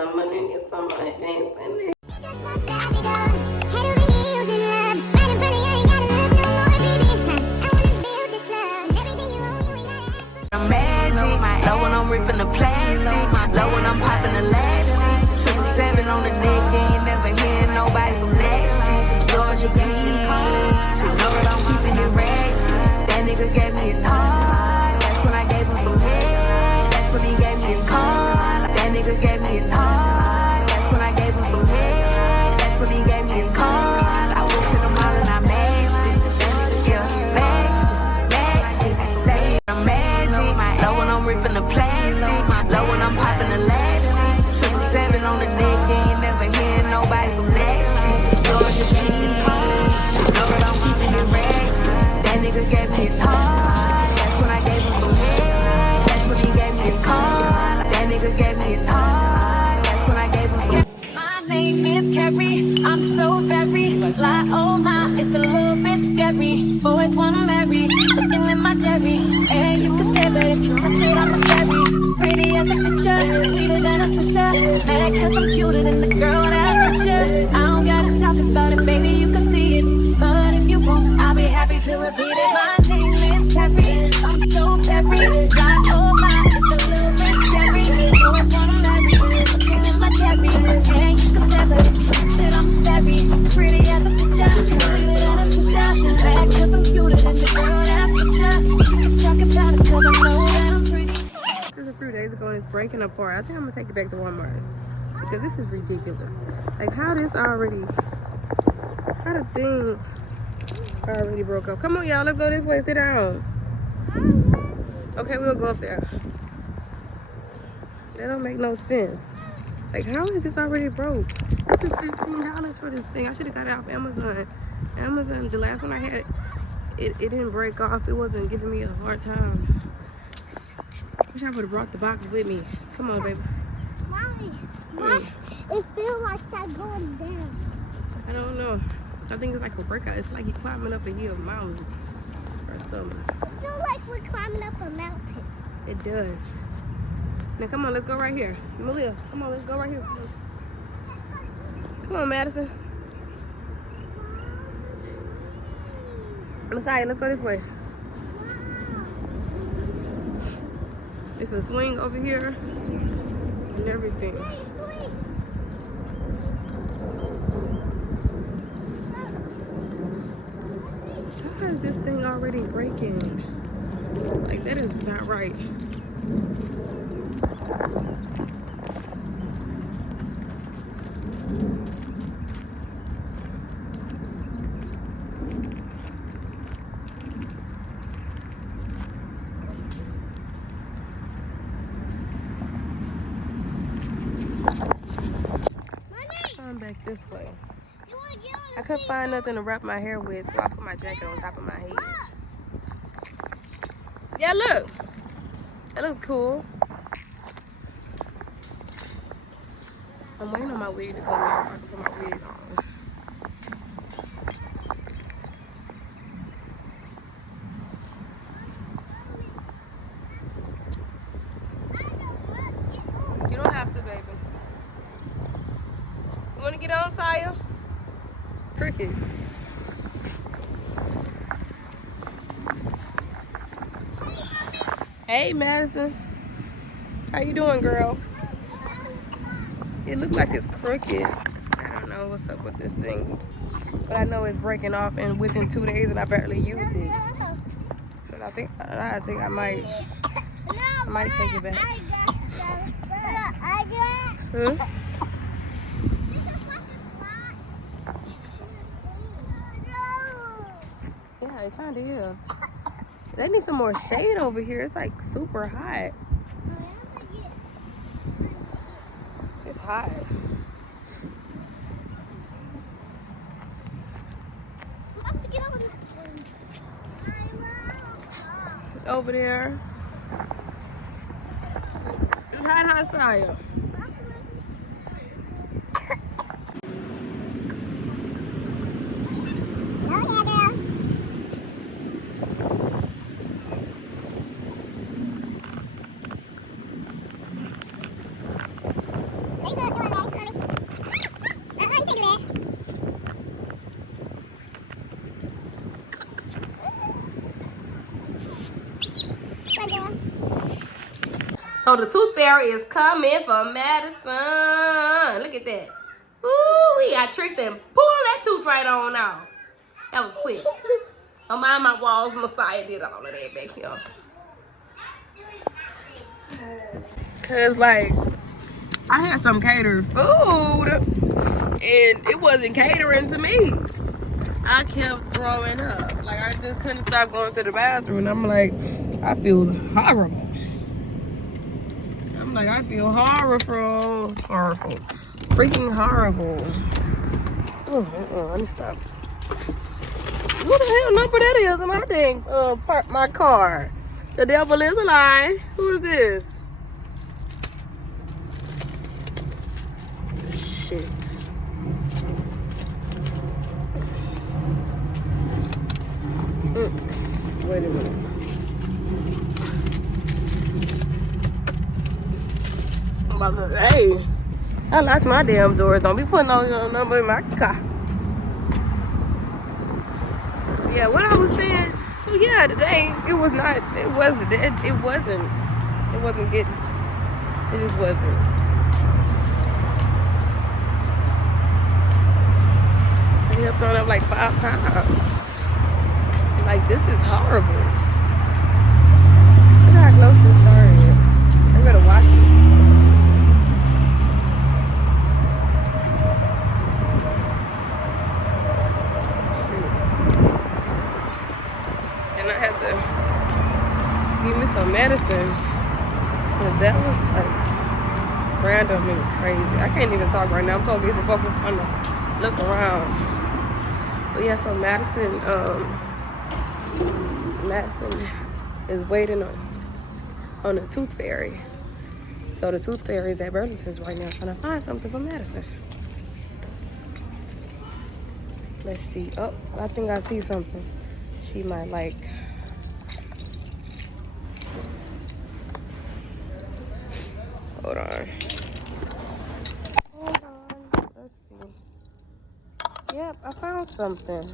some money, get some money. Low when I'm ripping the plastic, low when I'm popping the elastic. 777 on the neck, you ain't never hearing nobody snatch it. Georgia Green, Lord, I'm keeping it ratchet. That nigga gave me his heart, that's when I gave him some head. That's when he gave me his card. That nigga gave me his heart, that's when I gave him some head. That's when he gave me his card. I went to the mall and I maxed it. Yeah, maxed it. Say I'm magic. Low when I'm ripping the plastic, low when I'm popping the elastic. 777 on the neck, you ain't never hearing nobody snatch it. Georgia Green, Lord, I'm keeping it ratchet. That nigga gave me his heart, that's when I gave him some head. That's when he gave me his card. That nigga gave me his heart, that's when I gave him some. My name is Carrie, I'm so very fly. Oh my, it's a little bit scary. Boys wanna marry, looking in my dairy, and you can stare, but if you touch it, I'm a fairy. Pretty as a picture, sweeter than a swisher. Mad cause I'm cuter than the girl that's with you. I don't gotta talk about it, baby, you can see it. But if you won't, I'll be happy to repeat it. My name is Carrie, I'm so very fly. Oh my, it's a little bit scary. Boys wanna marry, looking in my dairy, and you can stare, but if you touch it, I'm a fairy. Pretty as a picture, sweeter than a swisher. Mad cause I'm cuter than the girl that's with you. Talk about it cause I know that I'm pretty. A few days ago and it's breaking apart. I think I'm gonna take it back to Walmart because this is ridiculous. Like how the thing already broke up. Come on y'all, let's go this way. Sit down. Okay, we'll go up there. That don't make no sense. Like how is this already broke? This is $15 for this thing. I should have got it off Amazon. The last one I had, it didn't break off. It wasn't giving me a hard time. Wish I would have brought the box with me. Come on, baby. Mommy, it feels like that going down. I don't know. I think it's like a workout. It's like you're climbing up a hill mountain or something. It feels like we're climbing up a mountain. It does. Now come on, let's go right here. Malia, come on, let's go right here. Come on, Madison. Messiah, let's go this way. It's a swing over here and everything. How is this thing already breaking? Like that is not right. Back this way. I couldn't find nothing to wrap my hair with, so I put my jacket on top of my head. Yeah, look. That looks cool. I'm waiting on my wig to come out so I can put my wig on. You don't have to, baby. You want to get on, Saya? Cricket. Hey, Madison. How you doing, girl? It looks like it's crooked. I don't know what's up with this thing. But I know it's breaking off and within 2 days and I barely use it. But I think I might take it back. Huh? Yeah, it kind of is. They need some more shade over here. It's like super hot. It's hot. Over there. It's hot outside. So the tooth fairy is coming for Madison. Look at that. Ooh, I tricked him. Pull that tooth right on out. That was quick. Don't mind my walls. Messiah did all of that back here. Cause like I had some catered food and it wasn't catering to me. I kept throwing up. Like I just couldn't stop going to the bathroom. And I'm like, I feel horrible. I'm like, I feel horrible. Freaking horrible. Let me stop. What the hell number that is in my thing? My car. The devil is a lie. Who is this? Shit. Wait a minute. I'm about to, hey, I locked my damn doors. Don't be putting all your number in my car. Yeah, what I was saying. So yeah, today it wasn't getting. It just wasn't. I kept throwing up like 5 times. Like, this is horrible. Look how close this car is. I better watch it. And I had to give me some medicine. Cause that was like random and crazy. I can't even talk right now. I'm so busy focused on to look around. But yeah, so Madison is waiting on the tooth fairy. So the tooth fairy is at Burlington's right now trying to find something for Madison. Let's see. Oh, I think I see something she might like. Hold on. Let's see. Yep, I found something.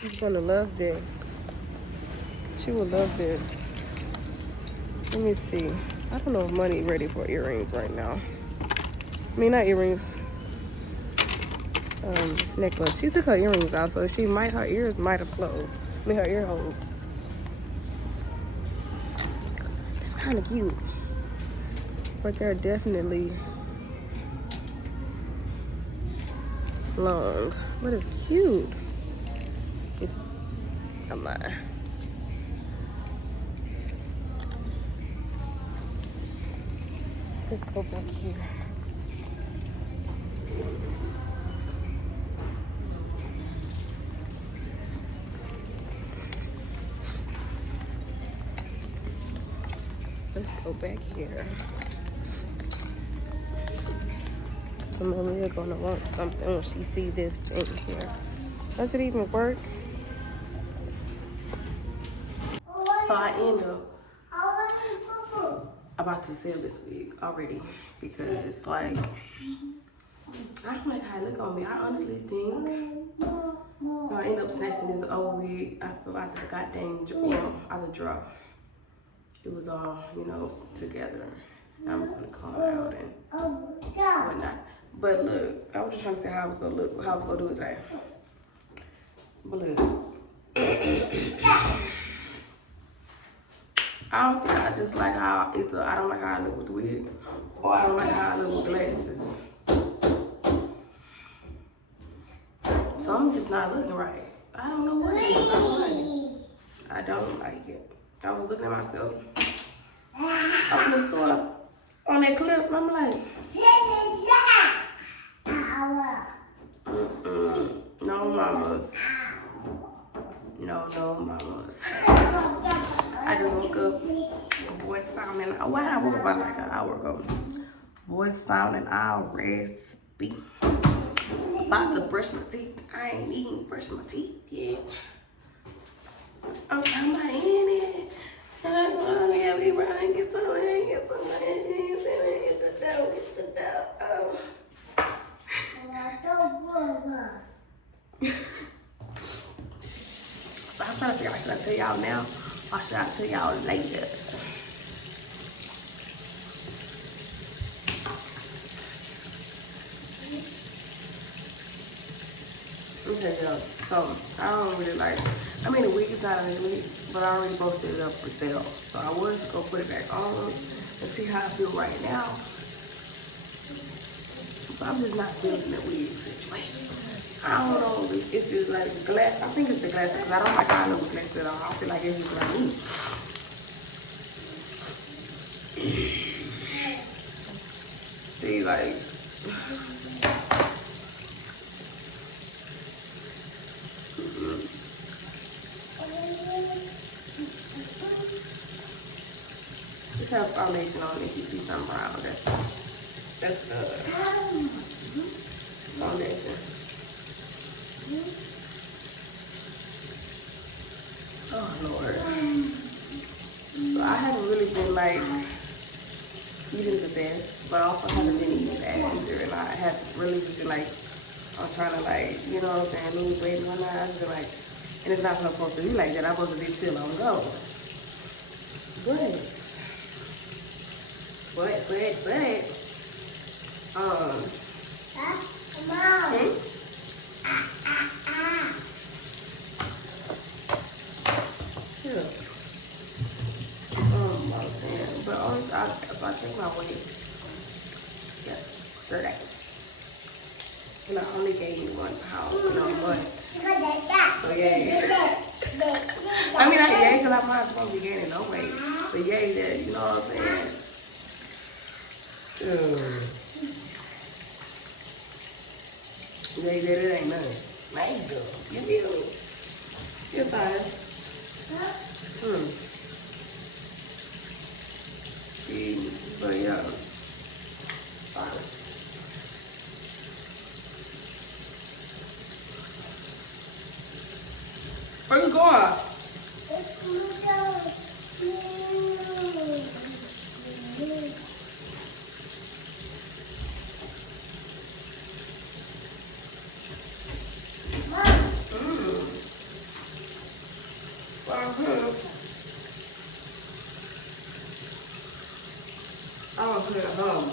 She's gonna love this. She will love this. Let me see. I don't know if Money ready for earrings right now. I mean, not earrings. Necklace. She took her earrings out, so her ears might have closed. I mean, her ear holes. It's kind of cute. But they're definitely long. But it's cute. I'm lying. Let's go back here. Let's go back here. So Maria gonna want something when she see this thing here. Does it even work? So I end up about to sell this wig already because like I don't like how it look on me. I honestly think I end up snatching this old wig after the goddamn drop. It was all, together. I'm gonna come out and whatnot. But look, I was just trying to say how I was gonna look, how I was gonna do it today. But look. I don't think I just like how either I don't like how I look with the wig or I don't like how I look with glasses. So I'm just not looking right. I don't know what it is. I don't like it. I was looking at myself up in the store on that clip and I'm like, no mamas. No mamas. I just woke up, voice sounding, why did I woke up about like an hour ago? Voice sounding all raspy. About to brush my teeth. I ain't even brushing my teeth yet. I'm talking about in it. And I'm going to be running, get the dough. y'all now, or should I tell y'all later? Okay, y'all. So I don't really like. I mean, the wig is not a wig, but I already posted it up for sale. So I was gonna put it back on and see how I feel right now. But I'm just not feeling the wig situation. I don't know if it's like glass. I think it's the glass because I don't like how I look with glass at all. I feel like it's just like me. See, like. Just have foundation on if you see some brown. That's foundation. Oh Lord. So I haven't really been like eating the best, but I also haven't been eating bad either. And I haven't really just been like, I'm trying to like, you know what I'm saying, lose weight and whatnot. I've been like, and it's not supposed to be like that. I'm supposed to be still on go. Yeah. But I checked my weight yesterday, and I only gained 1 pound in a month. So yeah. I mean, I yay because I'm not supposed to be gaining no weight, but yay that, you know what I'm saying? Yay that it ain't nothing major. You feel me? You're fine. See, but yeah, fine. Where you going? I want to sit at home.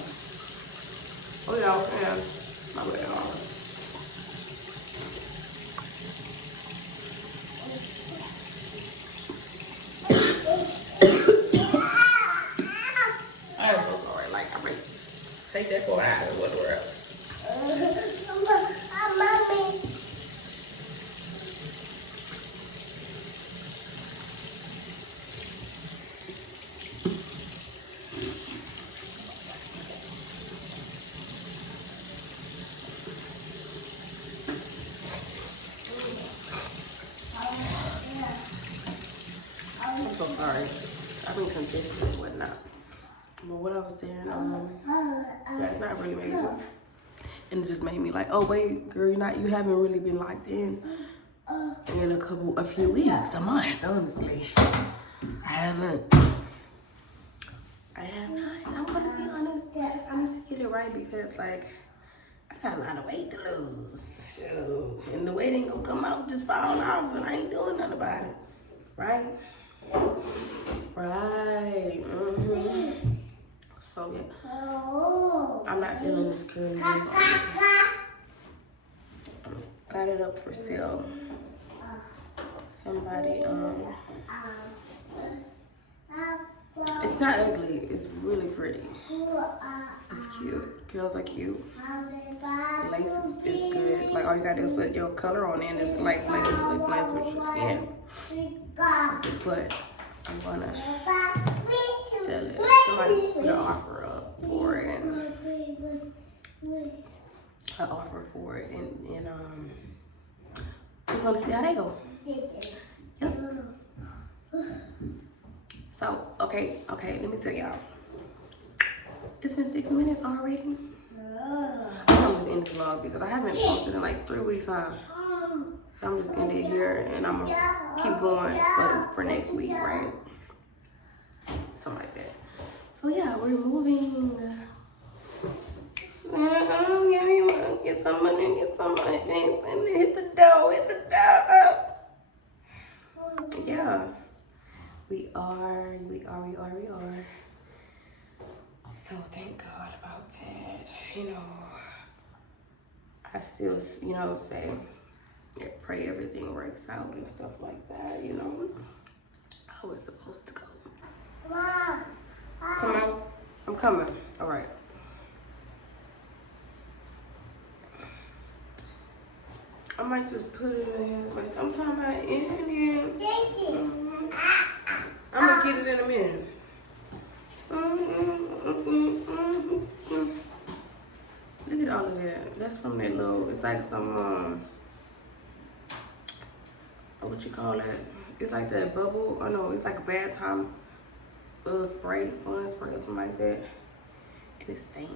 Oh yeah, I can. My way home. I am so sorry. Like, I might take that for out and whatever else. Mommy. I'm so sorry. I've been congested and whatnot. But what I was saying, that's not really major. And it just made me like, oh wait, girl, you haven't really been locked in a few weeks, a month, honestly. I have not. I'm gonna be honest. I need to get it right because like I got a lot of weight to lose. So, and the weight ain't gonna come out just falling off and I ain't doing nothing about it. Right? Right. So yeah. I'm not feeling this curly. Got it up for sale. Somebody it's not ugly, it's really pretty. It's cute. Girls are cute. The lace is good. Like all you gotta do is put your color on it and it's like lace really blends with your skin. But I'm gonna sell it. Somebody put an offer up for it and we're gonna see how they go. Yep. So, okay, let me tell y'all. It's been 6 minutes already. I'm just end this vlog because I haven't posted in like 3 weeks, huh? I'm just end it here and I'm gonna keep going for next week, right? Something like that. So yeah, we're moving. Get some money, and hit the dough. Yeah. We are. So thank God about that. You know, I still, you know, say, pray everything works out and stuff like that, you know. How it's supposed to go. Mom. Come on. I'm coming. All right. I might just put it in. Like, I'm talking about in. I'm gonna get it in a minute. Look at all of that. That's from that little. It's like some what you call that? It's like that bubble. Oh no, it's like a bad time spray, fun spray or something like that. And it's stained.